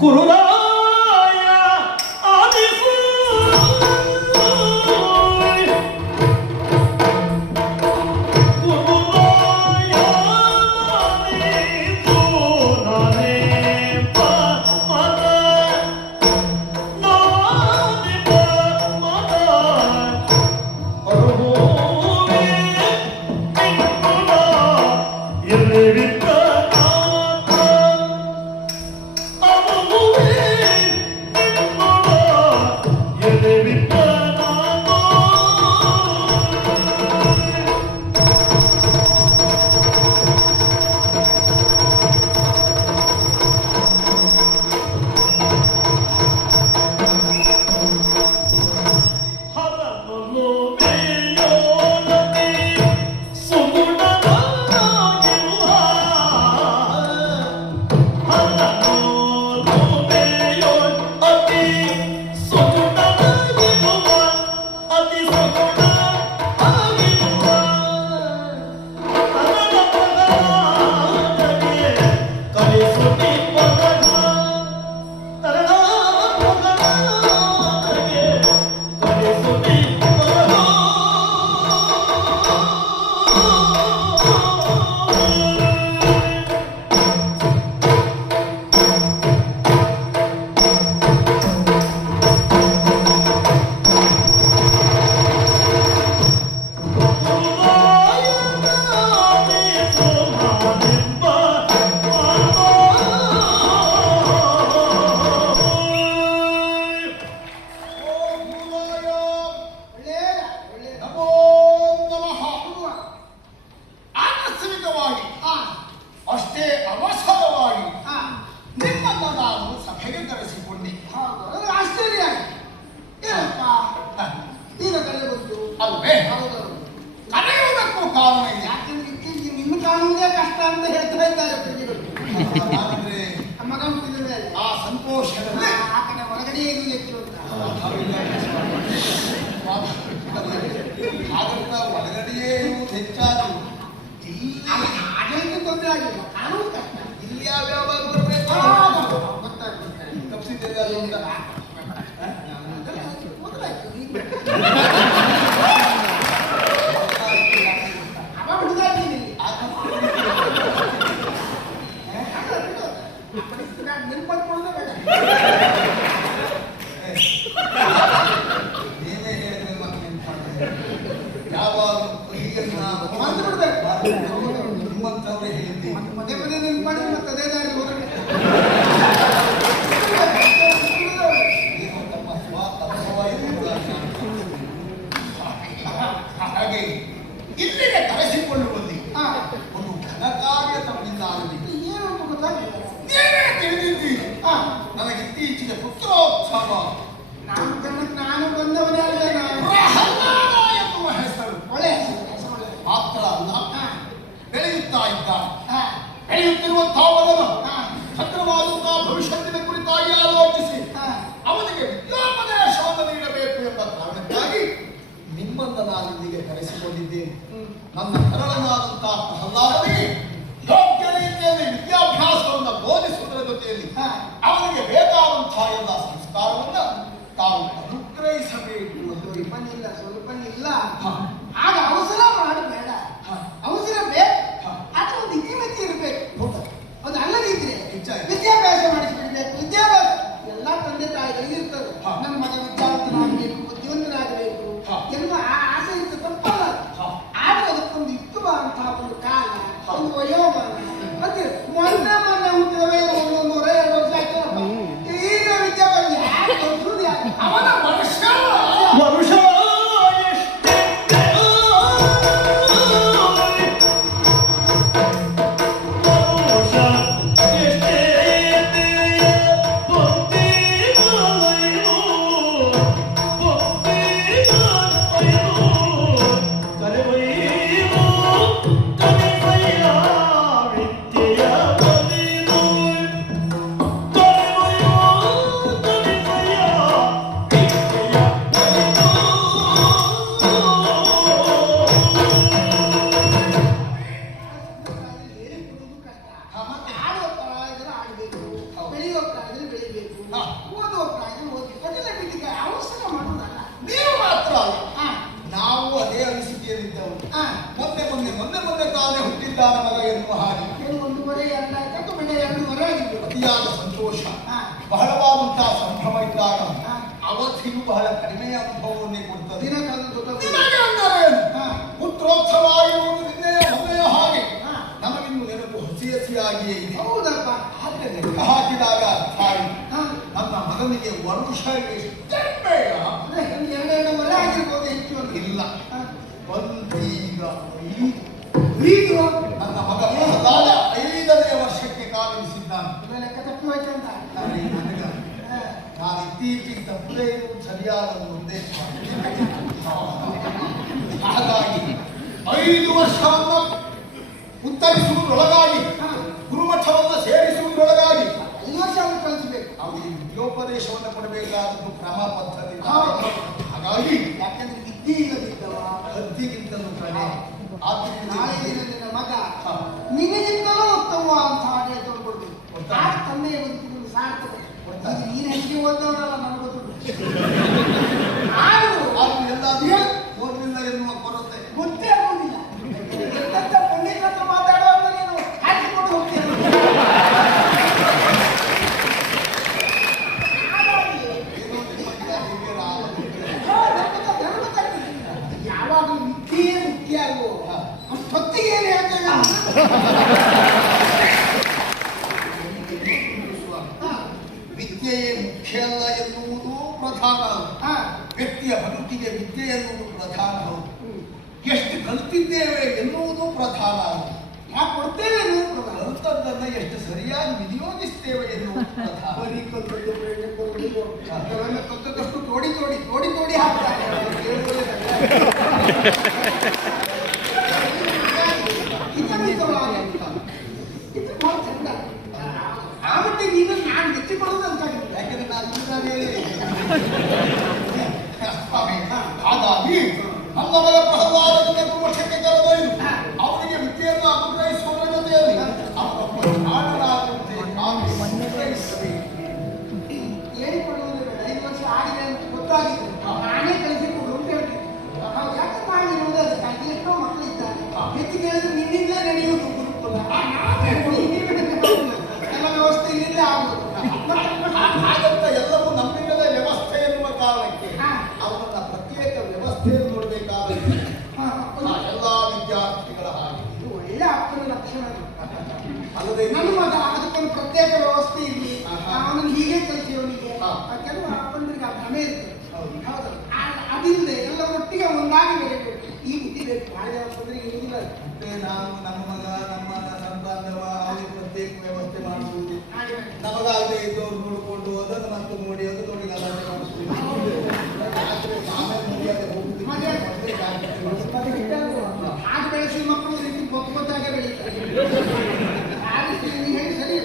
Hallelujah. ಮೊನ್ನೆ ಮೊನ್ನೆ ಮೊನ್ನೆ ಮೊನ್ನೆ ತಾನೇ ಹುಟ್ಟಿದ್ದಾನ ಮಗ ಎನ್ನುವ ಹಾಗೆ 1.5 2 2.5 ಆಗಿತ್ತು. ಅತಿಯಾದ ಸಂತೋಷ, ಬಹಳವಾದಂತಹ ಸಂಭ್ರಮ ಇದ್ದಾಗ ಅವಧಿಯು ಬಹಳ ಕಡಿಮೆಯ ಅನುಭವವನ್ನೇ ಕೊಡ್ತದೆ. ದಿನ ಕಳೆದು ಪುತ್ರೋತ್ಸವ ಎನ್ನುವುದು ನಿನ್ನೆಯ ಮೊದಲೆಯ ಹಾಗೆ ನಮಗಿನ್ನು ನೆನಪು ಹಸಿ ಹಸಿಯಾಗಿಯೇ ಇದೆ. ಹೌದಪ್ಪ. ಲೆಕ್ಕ ಹಾಕಿದಾಗ ತಾಯಿ ನನ್ನ ಮಗನಿಗೆ ವರುಷ ಎಷ್ಟೇ ಬೇಡ, 2 ವರ್ಷ ಆಗಿರ್ಬೋದು, ಹೆಚ್ಚು ಇಲ್ಲ ಈಗ 5 ನನ್ನ ಮಗ 5ನೇ ವರ್ಷಕ್ಕೆ ಕಾಲಿರಿಸಿದ್ದಾನೆ. ಲೆಕ್ಕ ತಪ್ಪಿ ಹೋಯ್ತು ಅಂತ ನಾನು ಇತ್ತೀಚೆಗೆ ತಪ್ಪದೇ ಇರುವುದು ಸರಿಯಾದ ಉದ್ದೇಶ. ಹಾಗಾಗಿ 5 ವರ್ಷವನ್ನು ಉತ್ತರಿಸುವುದರೊಳಗಾಗಿ, ಗುರುಮಠವನ್ನು ಸೇರಿಸುವುದರೊಳಗಾಗಿ 5 ವರ್ಷ ಅವರು ಕಲಿಸಬೇಕು. ಅವರಿಗೆ ವಿದ್ಯೋಪದೇಶವನ್ನು ಕೊಡಬೇಕಾದದ್ದು ಕ್ರಮ ಪದ್ಧತಿ. ಹಾಗಾಗಿ ಯಾಕಂದ್ರೆ ವಿದ್ಯೆ ಇಲ್ಲದಿದ್ದವ ಅದ್ದಿಗಿಂತಲೂ ಕಡೆ ನಾಳೆ ದಿನ ಮಗ ನಿನಗಿಂತಲೂ ಉತ್ತಮ ಅಂತ ಹಾಗೆ ತಗೊಂಡ್ಕೊಡ್ಬೇಕು. ತಂದೆಯ ಬದುಕಿನಲ್ಲಿ ಸಾರ್ಥಕ. ನೀನು ಹೆಚ್ಚಿಗೆ ಓದವರಲ್ಲ, ನನಗೆ ಗೊತ್ತು. ಓದಲಿಲ್ಲ ಎನ್ನುವ ಕೊರತೆ ಗೊತ್ತೇ ಆಗುವುದಿಲ್ಲ. ಪಂಡಿತರ ಹತ್ರ ಮಾತಾಡುವಾಗ ನೀನು ಹಾಕಿಕೊಂಡು ಹೋಗ್ತೀಯ. ಯಾವಾಗ ವಿದ್ಯೆಯೇ ಮುಖ್ಯ ಆಗುವ ಅಷ್ಟೊತ್ತಿಗೆ ಏನು ಹೇಳ್ತೇವೆ. ವಿದ್ಯೆಯೇ ಮುಖ್ಯ ಅಲ್ಲ ಎನ್ನುವುದು ಪ್ರಧಾನ. ವ್ಯಕ್ತಿಯ ಬದುಕಿಗೆ ವಿದ್ಯೆ ಎನ್ನುವುದು ಪ್ರಧಾನ. ಎಷ್ಟು ಕಲಿತಿದ್ದೇವೆ ಎನ್ನುವುದು ಪ್ರಧಾನ. ಕೊಡ್ತೇವೆ ಕಲಿತದ್ದನ್ನು ಎಷ್ಟು ಸರಿಯಾಗಿ ವಿನಿಯೋಗಿಸ್ತೇವೆ ಎನ್ನುವುದು ಪ್ರಧಾನ. ಕಲಿತದಷ್ಟು ತೋಡಿ ತೋಡಿ ತೋಡಿ ತೋಡಿ ಹಾಕ್ತಾರೆ. ಆಗುತ್ತೆ ನೀನು ನಾನು ಮೆಚ್ಚಿಕೊಳ್ಳೋದು ಅಂತ. ಯಾಕೆಂದ್ರೆ ನಾನು ಹಾಗಾಗಿ ನಮ್ಮ ಮಗ ಪ್ರಹ್ಲಾದನಿಗೆ ಗುರುಮಠಕ್ಕೆ ಕರೆದೊಯ್ದು ಅವರಿಗೆ ವಿದ್ಯೆಯನ್ನು ಅನುಗ್ರಹಿಸುವ ಜೊತೆಯಲ್ಲಿ ಹೇಳಿಕೊಳ್ಳುವುದಿಲ್ಲ. 5 ವರ್ಷ ಆಗಿದೆ ಅಂತ ಗೊತ್ತಾಗಿದೆ, ನಾನೇ ಕಲಿಸಿಕೊಡು ಅಂತ ಹೇಳ್ತೀನಿ. ಯಾಕೆ ಮಾಡಿರುವುದು ಅದಕ್ಕಾಗಿ ಎಷ್ಟೋ ಮಕ್ಕಳಿದ್ದಾರೆ. ಹೆಚ್ಚು ಕೇಳಿದ್ರೆ ನಿನ್ನಿಂದಲೇ ನಡೆಯುವುದು ಗುರುಕುಲ. ಎಲ್ಲ ವ್ಯವಸ್ಥೆ ಇಲ್ಲಿಂದ ಆಗುವುದು. ಹಾಗಂತ ಎಲ್ಲವೂ ನಮ್ಮಿಂದಲೇ ವ್ಯವಸ್ಥೆ ಎನ್ನುವ ಕಾರಣಕ್ಕೆ ಅವರನ್ನ ಪ್ರತ್ಯೇಕ ವ್ಯವಸ್ಥೆಯನ್ನು ನೋಡಬೇಕಾಗುತ್ತೆ. ಎಲ್ಲಾ ವಿದ್ಯಾರ್ಥಿಗಳ ಹಾಗೆ ಇದು ಒಳ್ಳೆ ಅಪ್ಪನ ಲಕ್ಷಣ. ಅಲ್ಲದೆ ನನ್ನ ಮಗ ಅದಕ್ಕೊಂದು ಪ್ರತ್ಯೇಕ ವ್ಯವಸ್ಥೆ ಇರಲಿ, ಅವನನ್ನು ಹೀಗೆ ಕಲಿಸಿಯವನಿಗೆ ಕೆಲವು ಅಪ್ಪಂದ್ರಿಗೆ ಆ ಭ್ರಮೆ ಇರ್ತದೆ. ಹೌದು, ಅದಿಲ್ಲದೆ ಎಲ್ಲ ಒಟ್ಟಿಗೆ ಒಂದಾಗಿ ಬೆಳೆಯಬೇಕು. ಈ ಬುದ್ಧಿ ಬೇಕು. ಮಾಡಿದ ಅಪ್ಪಂದ್ರಿಗೆ ಇರುವುದಿಲ್ಲ. ಮತ್ತೆ ನಾವು ನಮ್ಮ ಮಗ ನಮ್ಮ ಸಂತಾನವ ಅವರಿಗೆ ಪ್ರತ್ಯೇಕ ವ್ಯವಸ್ಥೆ ಮಾಡುವುದು, ನಮಗಾಗದೆ ಇದ್ದವ್ರು ನೋಡಿಕೊಂಡು ಅದನ್ನು ಮತ್ತೆ ನೋಡಿ ಅದು ನೋಡಿ ಗಲಾಟೆ ಮಾಡಿಸ್ತೀವಿ. ಹಾಗೆ ಬೆಳೆಸಿ ಮಕ್ಕಳು ರೀತಿ ಗೊತ್ತಾಗೆ ಬೆಳೀತಾರೆ. ಹೇಳಿ ಸರಿ.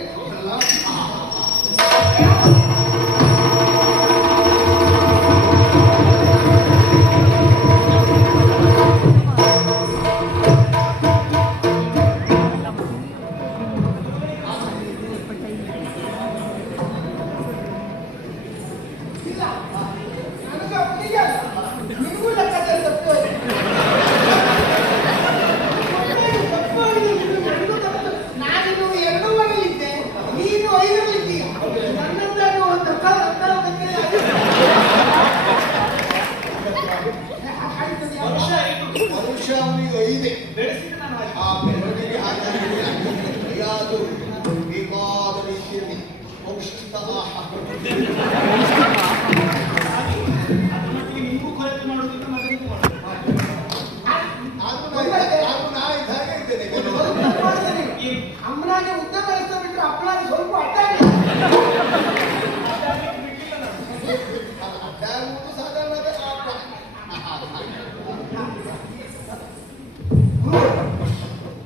ಅಮ್ಮನಾಗೆ ಉದ್ದ ಬೆಳೆಸ್ತಾ ಬಿಟ್ರೆ ಅಪ್ಪನಾಗೆ ಸ್ವಲ್ಪ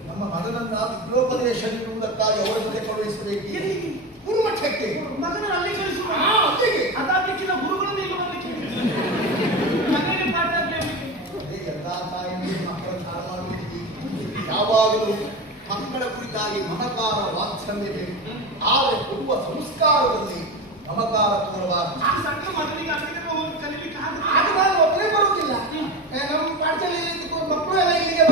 ನಮ್ಮ ಮಗನನ್ನ ವಿದ್ಯೋಪದೇಶ ನೀಡುವುದಕ್ಕಾಗಿ ಅವರ ಜೊತೆ ಕಳುಹಿಸಬೇಕು. ಗುರುಮಠಕ್ಕೆ ಮಗನ ಅಲ್ಲಿ ಕಳಿಸುವ. ಅದಾಗಲಿಕ್ಕಿಲ್ಲ, ಗುರುಗಳನ್ನು ಇಲ್ಲಿ ಬರಲಿಕ್ಕೆ ಮಗನಿಗೆ ಪಾಠ ಎಲ್ಲ ತಾಯಿ ಮಕ್ಕಳ ಸಾಲ ಮಾಡುವುದು ಯಾವಾಗಲೂ ಮಕ್ಕಳ ಕುರಿತಾಗಿ ಮಮಕಾರ ವಾತ್ಸಲ್ಯ ಬೇಕು. ಆದರೆ ಕೊಡುವ ಸಂಸ್ಕಾರದಲ್ಲಿ ಮಮಕಾರ ತೋರಬಾರದು. ಆ ಸಣ್ಣ ಮಗನಿಗೆ ಅದಕ್ಕೆ ಒಂದು ಕಲಿಲಿಕ್ಕೆ ಆಗ ನಾನು ಒಬ್ಬರೇ ಬರುವುದಿಲ್ಲ. ನಮ್ಮ ಪಾಠದಲ್ಲಿ ಮಕ್ಕಳು ಎಲ್ಲ ಇಲ್ಲಿಗೆ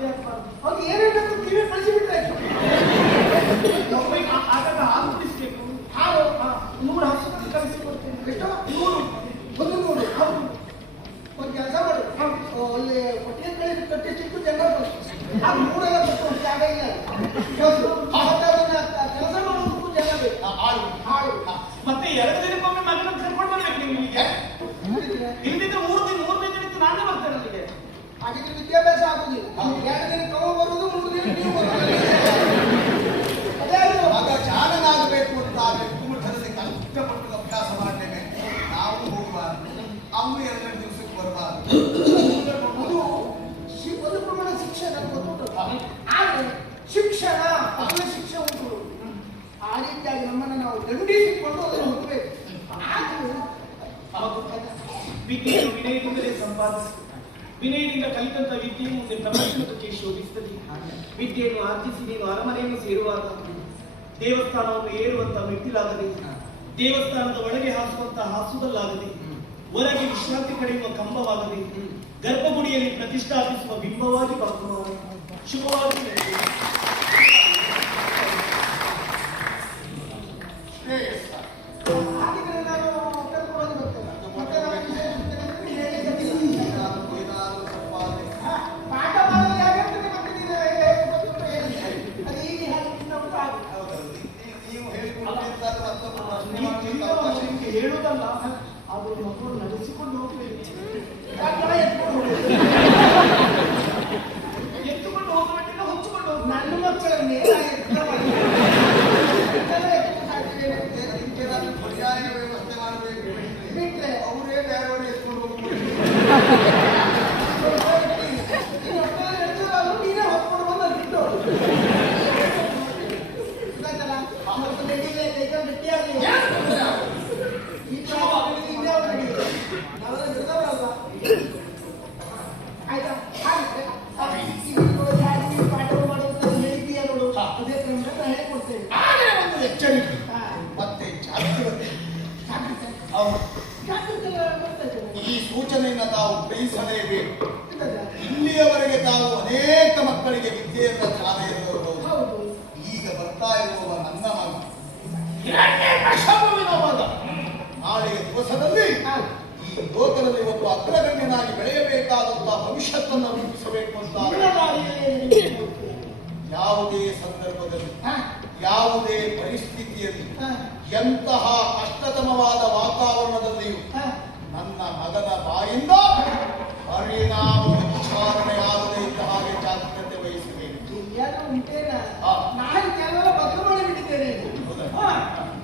ಮತ್ತೆ ಆಗ್ಬಾರ್ದು. ಅವ್ರು ಏನೇನಂತ ಕಿವಿ ಕಳಿಸಿಬಿಟ್ರೆ ಒಬ್ಬರಿಗೆ ಆಗಾಗ ಹಾಲು ಕುಡಿಸ್ಬೇಕು. ಹಾಲು 100 ಹಸುವನ್ನು ಕಳಿಸಿಕೊಡ್ತೇನೆ. ಎಷ್ಟು 100. 100. ಹೌದು. ಒಂದು ಕೆಲಸ ಮಾಡು, ಅಲ್ಲಿ ಕೊಟ್ಟಿಗೆ ಕಡೆ ಕಟ್ಟಿ ಚಿಕ್ಕ ಜನ ಆ ಮೂರೆಲ್ಲ ಕೊಟ್ಟು ಜಾಗ ಇಲ್ಲ. ಹೌದು. ಮತ್ತೆ ಅದನ್ನ ಕೆಲಸ ಮಾಡೋದಕ್ಕೂ ಜನ ಬೇಕು. ಹಾಳು ಹಾಳು ಮತ್ತೆ 2 ದಿನಕ್ಕೊಮ್ಮೆ ಮಗನ ಕರ್ಕೊಂಡು ಬರ್ಬೇಕು ನೀವು ಇಲ್ಲಿಗೆ. ಇಲ್ಲಿದ್ರೆ 3 ದಿನಕ್ಕೆ ನಾನೇ ಬರ್ತೇನೆ ಅಲ್ಲಿಗೆ. ಹಾಗಿದ್ರೆ ವಿದ್ಯಾಭ್ಯಾಸ ಆಗುದಿಲ್ಲ. 2 ದಿನಕ್ಕೆ ಅವ ಬರುದು, 3 ದಿನಕ್ಕೆ ನೀವು ಬರುದು. ಅದೇ ಅದು. ಆಗ ಜಾಣನಾಗಬೇಕು ಅಂತ ವ್ಯಕ್ತಿಮುಖದಲ್ಲಿ ಕಷ್ಟಪಟ್ಟು ಅಭ್ಯಾಸ ಮಾಡ್ತೇನೆ. ನಾವು ಹೋಗಬಾರ್ದು, ಅವನು 2 ದಿವಸಕ್ಕೆ ಬರಬಾರ್ದು. ಅದು ಒಂದು ಪ್ರಮಾಣ ಶಿಕ್ಷೆ ನನಗೆ ಗೊತ್ತುಂಟು. ಆದರೆ ಶಿಕ್ಷಣ ಅದರ ಶಿಕ್ಷೆ ಉಂಟು. ಆ ರೀತಿಯಾಗಿ ನಮ್ಮನ್ನು ನಾವು ದಂಡಿಸಿಕೊಂಡು ಅದನ್ನು ಹೋಗಬೇಕು. ವಿದ್ಯೆಯನ್ನು ವಿನಯದಿಂದಲೇ ಸಂಪಾದಿಸಬೇಕು. ವಿನಯದಿಂದ ಕಲಿತಂತ ವಿದ್ಯೆ ಮುಂದೆ ಪ್ರಪಂಚಕ್ಕೆ ಶೋಭಿಸುತ್ತದೆ. ವಿದ್ಯೆಯನ್ನು ಆರ್ಜಿಸಿ ನೀವು ಅರಮನೆಯನ್ನು ಸೇರುವಾಗ ದೇವಸ್ಥಾನವನ್ನು ಏರುವಂತ ಮೆಟ್ಟಿಲಾಗದೆ, ದೇವಸ್ಥಾನದ ಒಳಗೆ ಹಾಸುವಂತ ಹಾಸುದಲ್ಲಾಗದೆ, ಹೊರಗೆ ವಿಶ್ರಾಂತಿ ಪಡೆಯುವ ಕಂಬವಾಗದೆ, ಗರ್ಭಗುಡಿಯಲ್ಲಿ ಪ್ರತಿಷ್ಠಾಪಿಸುವ ಬಿಂಬವಾಗಿ ಬರುತ್ತದೆ. ಶುಭವಾಗಿ ನಡೆಯುತ್ತದೆ. ಹಾಗಿದ್ರೆ ನಾನು ಕರ್ಕೊಂಡು ಬರ್ತೇನೆ. ಮತ್ತೆ ನಾವು ಏನಾದರೂ ಸ್ವಲ್ಪ ಪಾಠ ಮಾಡೋದು ಹೇಗಾಗ್ತದೆ ಮತ್ತೆ ನೀನು ಹೇಳಿದೆ. ಅದು ಹೀಗೆ ಹೇಳಿ ನಾವು ಹೌದೌದು. ನೀವು ಹೇಳಿಕೊಡ್ಬೇಕಾದ್ರೆ ಮತ್ತೊಬ್ಬರು ಪ್ರಶ್ನೆ ನೀವು ಮಾಡಲಿಕ್ಕೆ ಅವಕಾಶ ಇದೆ. ನಿಮಗೆ ಹೇಳುವುದಲ್ಲ, ಅದು ಮಕ್ಕಳು ನಡೆಸಿಕೊಂಡು ಹೋಗ್ಬೇಕು. ಎತ್ತುಕೊಂಡು ಹೋಗುವ ಮಟ್ಟಿಗೆ ಹೊಚ್ಚಿಕೊಂಡು ಹೋಗ್ಬೇಕು. ನನ್ನ ಮಕ್ಕಳನ್ನೇ ಇದಕ್ಕೇನಾದ್ರೂ ಪರ್ಯಾಯ ವ್ಯವಸ್ಥೆ ಮಾಡಬೇಕು ಬಿಟ್ರೆ ಅವರೇ ಬೇರೆಯವರು ಎತ್ಕೊಂಡು ಹೋಗ್ಬೋದು. ನೀನೇ ಹೊತ್ಕೊಂಡು ಬಂದ ಬಿಟ್ಟು ಗೊತ್ತಾಯ್ತಲ್ಲ? ಮತ್ತೆ ನಡೀಲಿ, ಕೈಕಾಲು ಗಟ್ಟಿಯಾಗ್ಲಿ. ಈ ಇದ್ಯಾವ್ದು ನಡೀಲಿ? ನಾವೆಲ್ಲ ಹಿಡ್ದವರಲ್ವ? ಆಯ್ತಾ? ಹಾಗಿದ್ರೆ ಇದು ನೋಡು, ಹೇಗೆ ನೀವು ಪಾಠಗಳು ಮಾಡೋದು ಅಂತ ಹೇಳ್ತೀಯ ನೋಡು. ಅದೇ ಕ್ರಮ ನಾನು ಹೇಳ್ಕೊಡ್ತೇನೆ. ಆದರೆ ಒಂದು ಎಚ್ಚರಿಕೆ ಹಾ. ಮತ್ತೆ ಜಾಗೃತಿ. ಜಾಗೃತೆ. ಹೌದು. ಜಾಗೃತೆ ಮಾಡ್ತಾ ಇದ್ದೇನೆ. ಈ ಸೂಚನೆಯನ್ನು ತಾವು ಗ್ರಹಿಸಲೇಬೇಕು. ಇಲ್ಲದ? ಇಲ್ಲಿಯವರೆಗೆ ತಾವು ಅನೇಕ ಮಕ್ಕಳಿಗೆ ವಿದ್ಯೆಯನ್ನು ಚಾಲೆಯವರು. ಹೌದು. ಈಗ ಬರ್ತಾ ಇರುವವ ನನ್ನ ಮಗ, ಹಿರಣ್ಯಕಶಿಪುವಿನ ಮಗ. ನಾಳೆಯ ದಿವಸದಲ್ಲಿ ಹಾ. ಈ ಲೋಕದಲ್ಲಿ ಒಬ್ಬ ಅಗ್ರಗಣ್ಯನಾಗಿ ಬೆಳೆಯಬೇಕಾದಂತಹ ಭವಿಷ್ಯತ್ತನ್ನು ರೂಪಿಸಬೇಕು ಅಂತ ಯಾವುದೇ ಸಂದರ್ಭದಲ್ಲಿ, ಹಾ. ಯಾವುದೇ ಪರಿಸ್ಥಿತಿಯಲ್ಲಿ, ಹಾ. ಎಂತಹ ಕಷ್ಟತಮವಾದ ವಾತಾವರಣದಲ್ಲಿಯೂ ಹಾ. ನನ್ನ ಮಗನ ಬಾಯಿಂದ ಪರಿಣಾಮ ಉಚ್ಚಾರಣೆಯಾಗದೇ ಇದ್ದ ಹಾಗೆ ಜಾಗ್ರತೆ ವಹಿಸಬೇಕು. ಎಲ್ಲಾದ್ರೂ ಉಂಟೇನ? ಹಾ. ನಾನು ಕೆಲವೆಲ್ಲ ಬದಲು ಮಾಡಿಬಿಟ್ಟಿದ್ದೇನೆ. ಹೌದಾ? ಹಾ.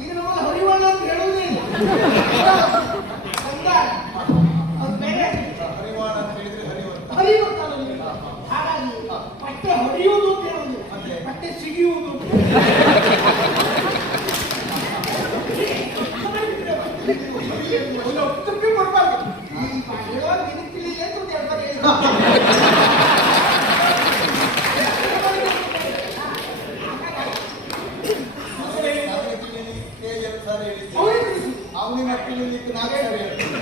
ಈಗ ನಮ್ಮಲ್ಲಿ ಹರಿವಾಣ ಅಂತ ಹೇಳುವುದೇ ಇಲ್ಲ. ಬಂಗಾರ. ಅದು ಬೇರೆ. ಪರಿಮಾಣ ಅಂತ ಹೇಳಿದ್ರೆ ಹರಿವಂತ. ಹರಿಯುತ್ತಲ್ಲ ನೀವು. ಹಾಗಾಗಿ ಬಟ್ಟೆ ಹೊಡೆಯುವುದು ಅಂತ ಹೇಳುವುದಿಲ್ಲ. ಮತ್ತೆ? ಬಟ್ಟೆ ಸಿಗಿಯುವುದು ಅಂತ. ಒಂದು ಹೊತ್ತಕ್ಕೆ ಕೊಡ್ಬಾರ್ದು. ಈ ಹೇಳುವಾಗ ನಿನಗಿಲ್ಲ ಅಂತ ಒಂದು ಹೇಳ್ತಾರೆ ಹೇಳಿ. ನನಗೆ ತಿಳಿಲಿಕ್ಕೆ 2 ಸಾರಿ ಹೇಳಿದ್ದೆ. ಅವನಿಗೆ ಅವನಿಗೆ ತಿಳಿಲಿಕ್ಕೆ 4 ಸಾರಿ ಹೇಳಿದ್ದೆ.